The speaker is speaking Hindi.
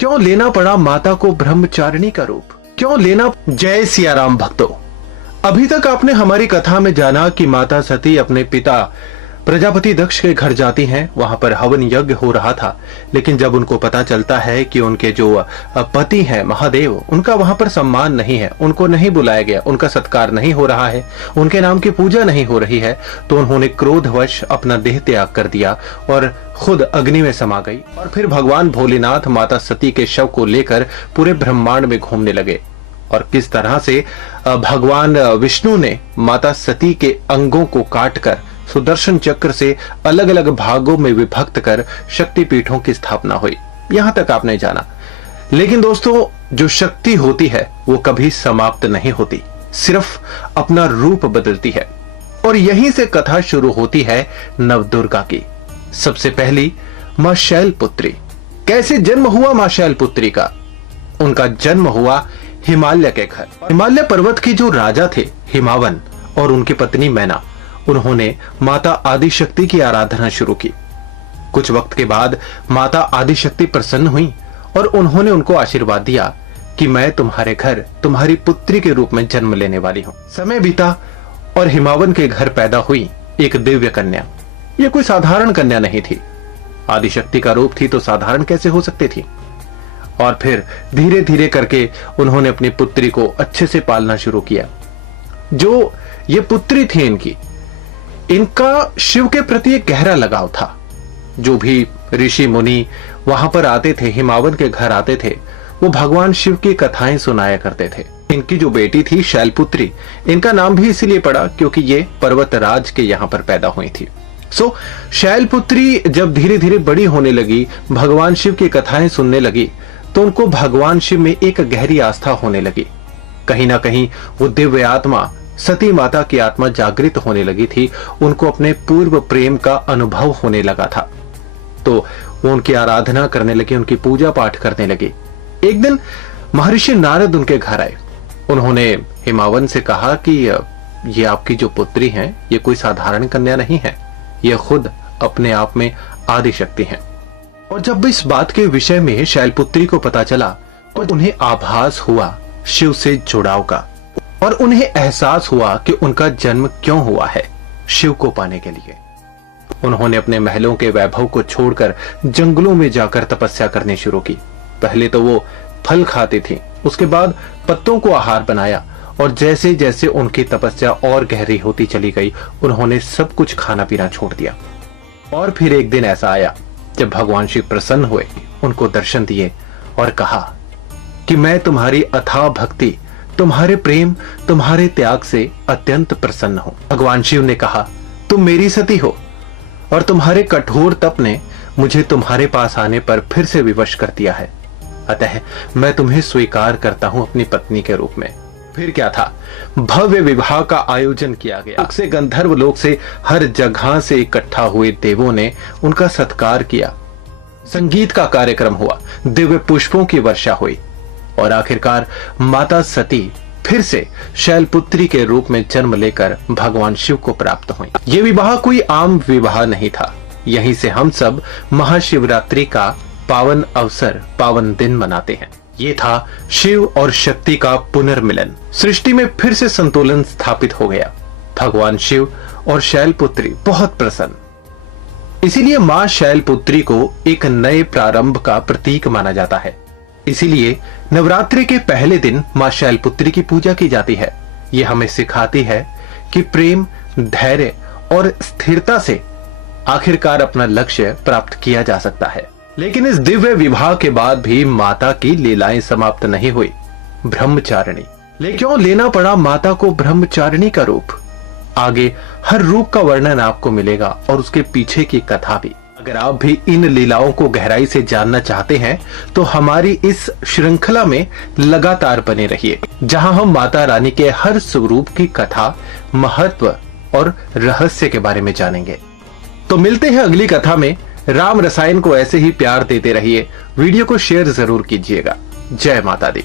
क्यों लेना पड़ा माता को ब्रह्मचारिणी का रूप? क्यों लेना? जय सिया राम भक्तों, अभी तक आपने हमारी कथा में जाना कि माता सती अपने पिता प्रजापति दक्ष के घर जाती हैं। वहां पर हवन यज्ञ हो रहा था, लेकिन जब उनको पता चलता है कि उनके जो पति हैं महादेव, उनका वहां पर सम्मान नहीं है, उनको नहीं बुलाया गया, उनका सत्कार नहीं हो रहा है, उनके नाम की पूजा नहीं हो रही है, तो उन्होंने क्रोधवश अपना देह त्याग कर दिया और खुद अग्नि में समा गई। और फिर भगवान भोलेनाथ माता सती के शव को लेकर पूरे ब्रह्मांड में घूमने लगे और किस तरह से भगवान विष्णु ने माता सती के अंगों को काटकर सुदर्शन चक्र से अलग अलग भागों में विभक्त कर शक्तिपीठों की स्थापना हुई। यहां तक आपने जाना। लेकिन दोस्तों, जो शक्ति होती है वो कभी समाप्त नहीं होती, सिर्फ अपना रूप बदलती है। और यहीं से कथा शुरू होती है नवदुर्गा की। सबसे पहली मां शैलपुत्री। कैसे जन्म हुआ मां शैलपुत्री का? उनका जन्म हुआ हिमालय के घर। हिमालय पर्वत की जो राजा थे हिमावन और उनकी पत्नी मैना, उन्होंने माता आदिशक्ति की आराधना शुरू की। कुछ वक्त के बाद माता आदिशक्ति प्रसन्न हुई और उन्होंने उनको आशीर्वाद दिया कि मैं तुम्हारे घर तुम्हारी पुत्री के रूप में जन्म लेने वाली हूं। समय बीता और हिमावन के घर पैदा हुई एक दिव्य कन्या। यह कोई साधारण कन्या नहीं थी। आदिशक्ति का रूप थी तो साधारण कैसे हो सकती थी? और फिर धीरे धीरे करके उन्होंने अपनी पुत्री को अच्छे से पालना शुरू किया। जो ये पुत्री थी इनका शिव के प्रति एक गहरा लगाव था। जो भी ऋषि मुनि वहां पर आते थे, हिमावन के घर आते थे, वो भगवान शिव की कथाएं सुनाया करते थे। इनकी जो बेटी थी शैलपुत्री, इनका नाम भी इसीलिए पड़ा क्योंकि ये पर्वतराज के यहां पर पैदा हुई थी। शैलपुत्री जब धीरे धीरे बड़ी होने लगी, भगवान शिव की कथाएं सुनने लगी, तो उनको भगवान शिव में एक गहरी आस्था होने लगी। कहीं ना कहीं वो दिव्य आत्मा सती माता की आत्मा जागृत होने लगी थी। उनको अपने पूर्व प्रेम का अनुभव होने लगा था, तो वो उनकी आराधना करने लगे, उनकी पूजा पाठ करने लगे। एक दिन महर्षि नारद उनके घर आए। उन्होंने हिमावन से कहा कि ये आपकी जो पुत्री है ये कोई साधारण कन्या नहीं है, ये खुद अपने आप में आदिशक्ति है। और जब इस बात के विषय में शैलपुत्री को पता चला तो उन्हें आभास हुआ शिव से जुड़ाव का, और उन्हें एहसास हुआ कि उनका जन्म क्यों हुआ है, शिव को पाने के लिए। उन्होंने अपने महलों के वैभव को छोड़कर जंगलों में जाकर तपस्या करनी शुरू की। पहले तो वो फल खाती थी, उसके बाद पत्तों को आहार बनाया, और जैसे जैसे उनकी तपस्या और गहरी होती चली गई, उन्होंने सब कुछ खाना पीना छोड़ दिया। और फिर एक दिन ऐसा आया जब भगवान शिव प्रसन्न हुए, उनको दर्शन दिए और कहा कि मैं तुम्हारी अथाह भक्ति, तुम्हारे प्रेम, तुम्हारे त्याग से अत्यंत प्रसन्न हूं। भगवान शिव ने कहा, तुम मेरी सती हो और तुम्हारे कठोर तप ने मुझे तुम्हारे पास आने पर फिर से विवश कर दिया है, अतः मैं तुम्हें स्वीकार करता हूं अपनी पत्नी के रूप में। फिर क्या था, भव्य विवाह का आयोजन किया गया। से गंधर्व लोक से हर जगह से इकट्ठा हुए देवों ने उनका सत्कार किया। संगीत का कार्यक्रम हुआ, दिव्य पुष्पों की वर्षा हुई और आखिरकार माता सती फिर से शैलपुत्री के रूप में जन्म लेकर भगवान शिव को प्राप्त हुई। ये विवाह कोई आम विवाह नहीं था। यहीं से हम सब महाशिवरात्रि का पावन अवसर, पावन दिन मनाते हैं। ये था शिव और शक्ति का पुनर्मिलन। सृष्टि में फिर से संतुलन स्थापित हो गया। भगवान शिव और शैलपुत्री बहुत प्रसन्न। इसीलिए मां शैलपुत्री को एक नए प्रारंभ का प्रतीक माना जाता है। इसीलिए नवरात्रि के पहले दिन मां शैलपुत्री की पूजा की जाती है। यह हमें सिखाती है कि प्रेम, धैर्य और स्थिरता से आखिरकार अपना लक्ष्य प्राप्त किया जा सकता है। लेकिन इस दिव्य विवाह के बाद भी माता की लीलाएं समाप्त नहीं हुई। ब्रह्मचारिणी, ले क्यों लेना पड़ा माता को ब्रह्मचारिणी का रूप? आगे हर रूप का वर्णन आपको मिलेगा और उसके पीछे की कथा भी। अगर आप भी इन लीलाओं को गहराई से जानना चाहते हैं तो हमारी इस श्रृंखला में लगातार बने रहिए, जहां हम माता रानी के हर स्वरूप की कथा, महत्व और रहस्य के बारे में जानेंगे। तो मिलते हैं अगली कथा में। राम रसायन को ऐसे ही प्यार देते रहिए। वीडियो को शेयर जरूर कीजिएगा। जय माता दी।